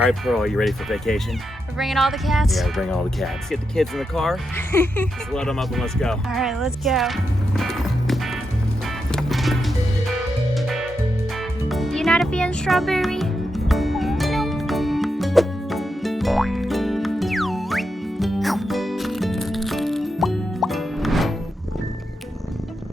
right, Pearl, are you ready for vacation? We're bringing all the cats? Yeah, we're bringing all the cats. Get the kids in the car. Just load them up and let's go. All right, let's go. You not a fan of strawberry?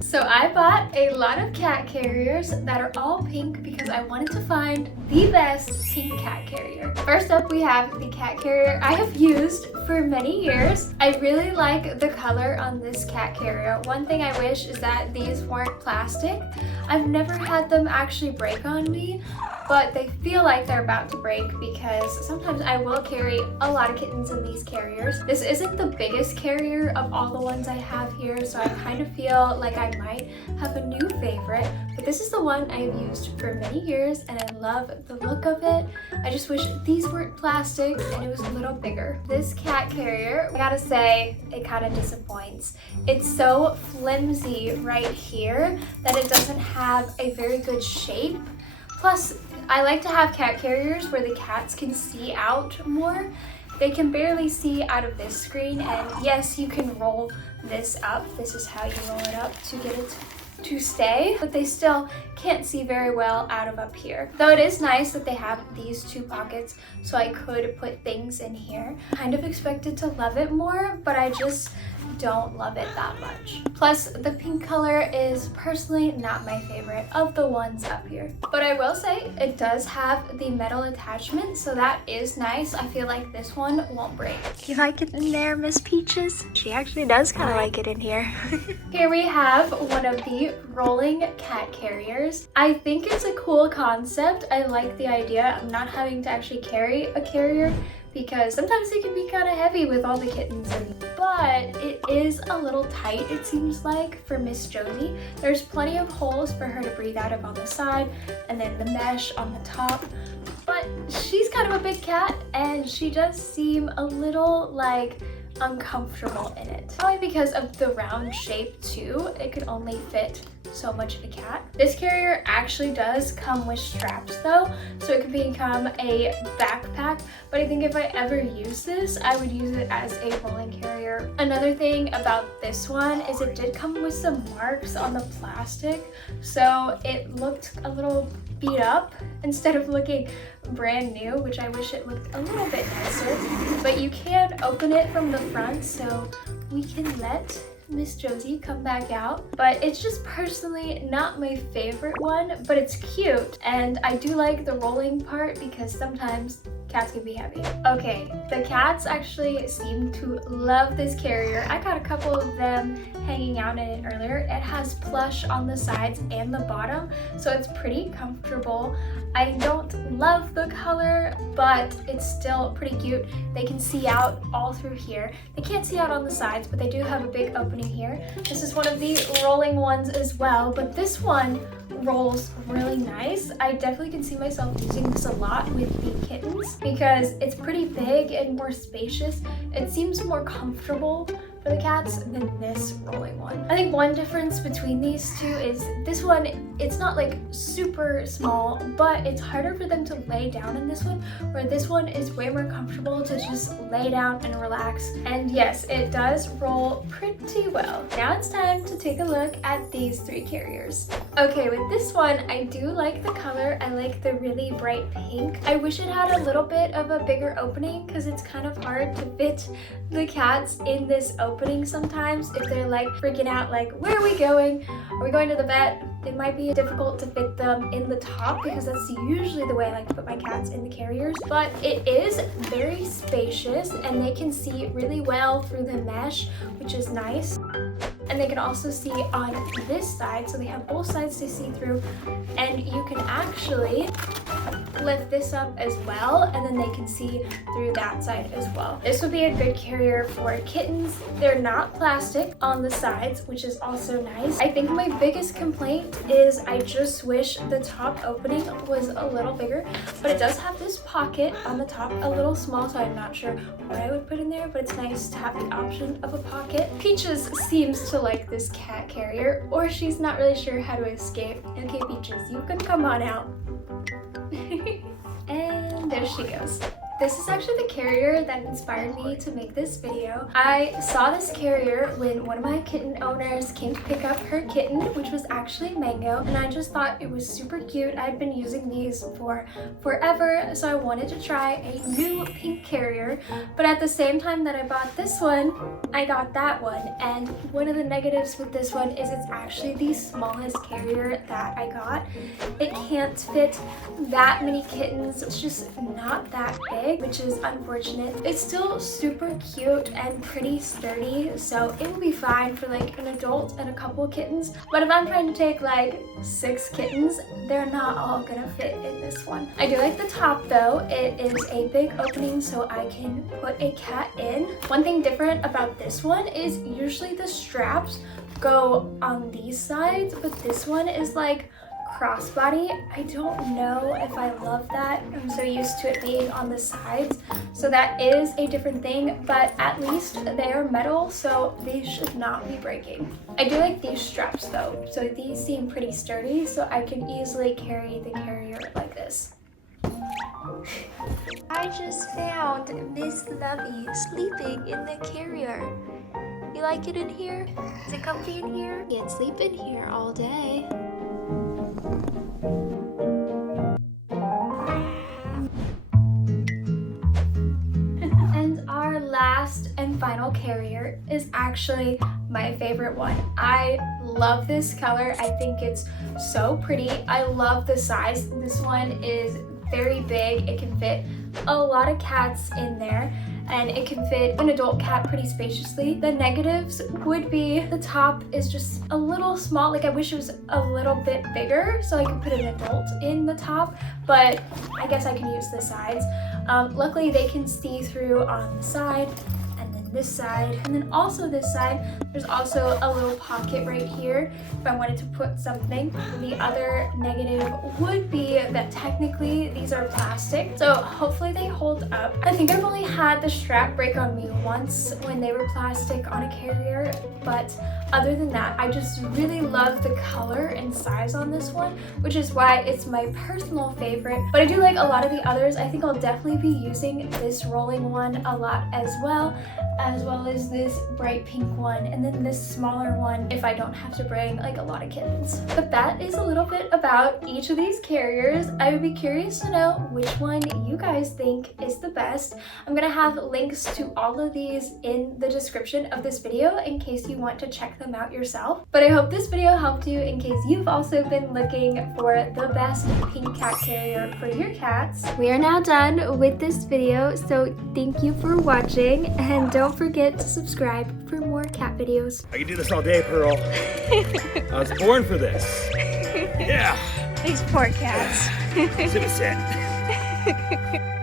So I bought a lot of cat carriers that are all pink because I wanted to find the best pink cat carrier. First up, we have the cat carrier I have used for many years. I really like the color on this cat carrier. One thing I wish is that these weren't plastic. I've never had them actually break on me, but they feel like they're about to break because sometimes I will carry a lot of kittens in these carriers. This isn't the biggest carrier of all the ones I have here, so I kind of feel like I might have a new favorite, but this is the one I have used for many years and I love the look of it. I just wish these weren't plastic and it was a little bigger. This cat carrier, I gotta say, it kind of disappoints. It's so flimsy right here that it doesn't have a very good shape. Plus, I like to have cat carriers where the cats can see out more. They can barely see out of this screen, and yes, you can roll this up. This is how you roll it up to get it to stay, but they still can't see very well out of up here. Though it is nice that they have these two pockets so I could put things in here. Kind of expected to love it more, but I just don't love it that much. Plus, the pink color is personally not my favorite of the ones up here. But I will say it does have the metal attachment, so that is nice. I feel like this one won't break. You like it in there, Miss Peaches? She actually does kind of like it in here. Here we have one of the rolling cat carriers. I think it's a cool concept. I like the idea of not having to actually carry a carrier because sometimes it can be kind of heavy with all the kittens in. But it is a little tight, it seems like, for Miss Josie. There's plenty of holes for her to breathe out of on the side and then the mesh on the top. But she's kind of a big cat and she does seem a little like uncomfortable in it. Probably because of the round shape too. It could only fit so much of a cat. This carrier actually does come with straps though, so it could become a backpack, but I think if I ever use this, I would use it as a rolling carrier. Another thing about this one is it did come with some marks on the plastic, so it looked a little beat up instead of looking brand new, which I wish it looked a little bit nicer. But you can open it from the front, so we can let Miss Josie come back out. But it's just personally not my favorite one, but it's cute. And I do like the rolling part because sometimes cats can be heavy. Okay, the cats actually seem to love this carrier. I got a couple of them hanging out in it earlier. It has plush on the sides and the bottom, so it's pretty comfortable. I don't love the color, but it's still pretty cute. They can see out all through here. They can't see out on the sides, but they do have a big opening here. This is one of the rolling ones as well, but this one rolls really nice. I definitely can see myself using this a lot with the kittens because it's pretty big and more spacious. It seems more comfortable for the cats than this rolling one. I think one difference between these two is this one, it's not like super small, but it's harder for them to lay down in this one, where this one is way more comfortable to just lay down and relax. And yes, it does roll pretty well. Now it's time to take a look at these three carriers. Okay, with this one, I do like the color. I like the really bright pink. I wish it had a little bit of a bigger opening because it's kind of hard to fit the cats in this opening sometimes. If they're like freaking out like, where are we going? Are we going to the vet? It might be difficult to fit them in the top because that's usually the way I like to put my cats in the carriers. But it is very spacious and they can see really well through the mesh, which is nice. And they can also see on this side, so they have both sides to see through, and you can actually lift this up as well, and then they can see through that side as well. This would be a good carrier for kittens. They're not plastic on the sides, which is also nice. I think my biggest complaint is I just wish the top opening was a little bigger, but it does have this pocket on the top, a little small, so I'm not sure what I would put in there, but it's nice to have the option of a pocket. Peaches seems to like this cat carrier, or she's not really sure how to escape. Okay, Peaches, you can come on out. And there she goes. This is actually the carrier that inspired me to make this video. I saw this carrier when one of my kitten owners came to pick up her kitten, which was actually Mango, and I just thought it was super cute. I'd been using these for forever, so I wanted to try a new pink carrier, but at the same time that I bought this one, I got that one, and one of the negatives with this one is it's actually the smallest carrier that I got. It can't fit that many kittens. It's just not that big, which is unfortunate. It's still super cute and pretty sturdy, so it will be fine for like an adult and a couple of kittens. But if I'm trying to take like 6 kittens, they're not all gonna fit in this one. I do like the top though. It is a big opening so I can put a cat in. One thing different about this one is usually the straps go on these sides, but this one is like crossbody. I don't know if I love that. I'm so used to it being on the sides, so that is a different thing, but at least they are metal, so they should not be breaking. I do like these straps though, so these seem pretty sturdy, so I can easily carry the carrier like this. I just found Miss Lovey sleeping in the carrier. You like it in here? Is it comfy in here? You can sleep in here all day. And our last and final carrier is actually my favorite one. I love this color. I think it's so pretty. I love the size. This one is very big. It can fit a lot of cats in there, and it can fit an adult cat pretty spaciously. The negatives would be the top is just a little small. Like I wish it was a little bit bigger so I could put an adult in the top, but I guess I can use the sides. Luckily they can see through on the side, and then this side, and then also this side. There's also a little pocket right here if I wanted to put something. The other negative would be that technically these are plastic, so hopefully they hold up. I think I've only had the strap break on me once when they were plastic on a carrier, but other than that, I just really love the color and size on this one, which is why it's my personal favorite. But I do like a lot of the others. I think I'll definitely be using this rolling one a lot as well as this bright pink one, and then this smaller one if I don't have to bring like a lot of kittens. But that is a little bit about each of these carriers. I would be curious to know which one you guys think is the best. I'm gonna have links to all of these in the description of this video in case you want to check them out yourself. But I hope this video helped you in case you've also been looking for the best pink cat carrier for your cats. We are now done with this video, so thank you for watching, and don't forget to subscribe for more cat videos. I can do this all day, Pearl. I was born for this. Yeah. These poor cats. Sit.